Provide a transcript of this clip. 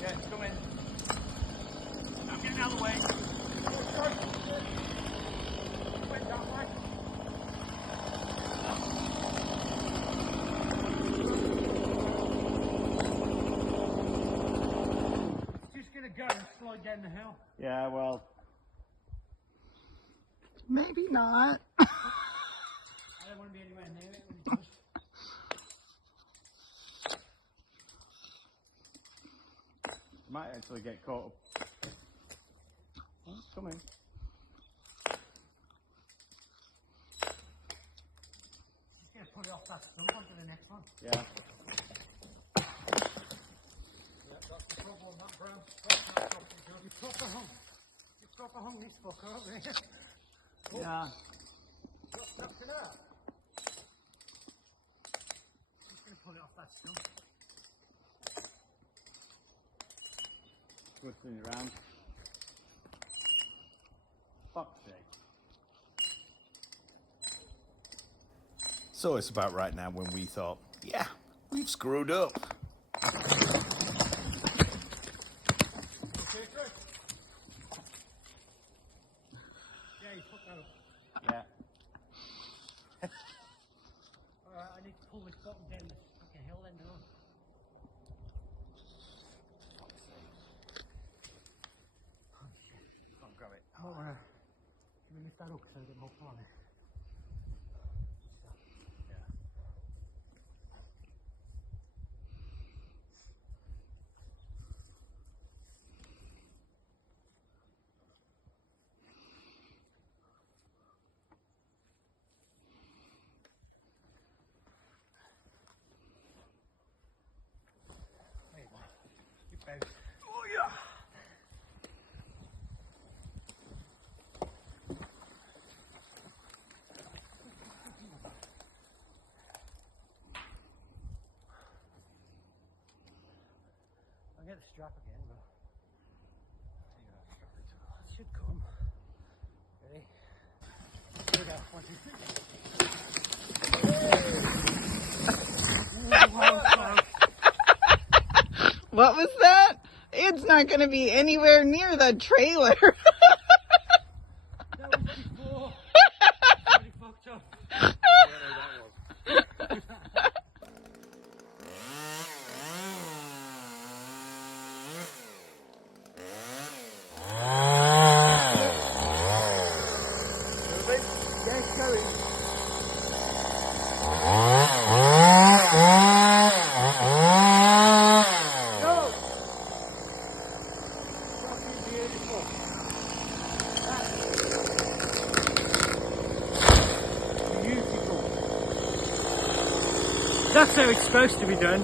Yeah, it's coming. I'm getting out of the way. Went that way. It's just going to go and slide down the hill. Yeah, well. Maybe not. I don't want to be anywhere near it when it does. Might actually get caught up. Oh, it's coming. Just going to put it off that stump onto the next one. Yeah. Yeah, that's the problem, that brown. You proper hung this fucker up there. Yeah. What's knocking out? Just going to pull it off that stump. Twisting it around. Fuck's sake. So it's about right now when we thought, yeah, we've screwed up. Yeah, you put that up. Yeah. Alright, I need to pull this bottom down this fucking hill then, no? Oh shit. Can't grab it. Oh, can we lift that up so I get more pull on it? Yeah. There you go. You bounce. Oh yeah. I'll get the strap again, but it should come. Ready? Here we go. 1, 2, 3. What was that? It's not going to be anywhere near the trailer. That was before. Really fucked up. Yeah, it's going. Go! Fucking beautiful. Beautiful. That's how it's supposed to be done.